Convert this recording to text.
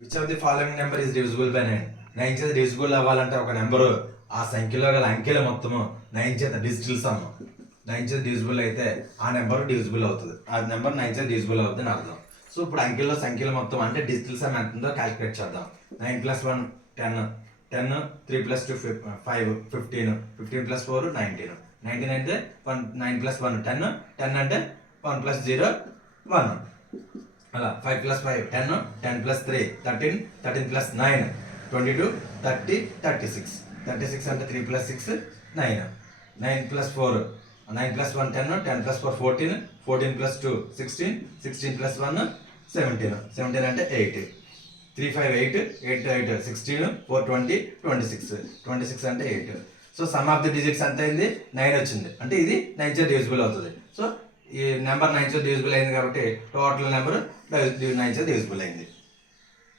Which of the following number is divisible by 9? 9 చేత divisible అవ్వాలంటే ఒక నెంబరు ఆ సంఖ్యలో గల అంకెల మొత్తము 9 చేత డిజిటల్ సమ్ 9 చేత డివిజిబుల్ అయితే ఆ నెంబర్ డివిజిబుల్ అవుతుంది. ఆ నెంబర్ 9 చేత డివిజిబుల్ అవుతుంది అని అర్థం. సో ఇప్పుడు అంకెల్లో సంఖ్యల మొత్తం అంటే డిజిటల్ సమ్ ఎంత ఉందో క్యాలిక్యులేట్ చేద్దాం. 9 + 1 10, 10 3 + 2 5 15, 15 + 4 19, 19 అంటే 9 + 1 10, 10 అంటే 1 + 0 1 అలా 5 + 5 10, 10 + 3 13, 13 + 9 22, 30 36, 36 అంటే 3 + 6 9, 9 + 4 9 + 1 10, 10 + 4 14, 14 + 2 16, 16 + 1 17, 17 అంటే 8, 3 5 8, 8 8 16, 4 20 26, 26 అంటే 8. So some of the digits ఎంత అయింది? 9 వచ్చింది. అంటే ఇది 9 చేత డివిజిబుల్ అవుతుంది. సో ఈ నెంబర్ 9 చేత డివిజిబుల్ అయింది కాబట్టి టోటల్ నెంబర్ 9 చేత డివిజిబుల్ అయింది.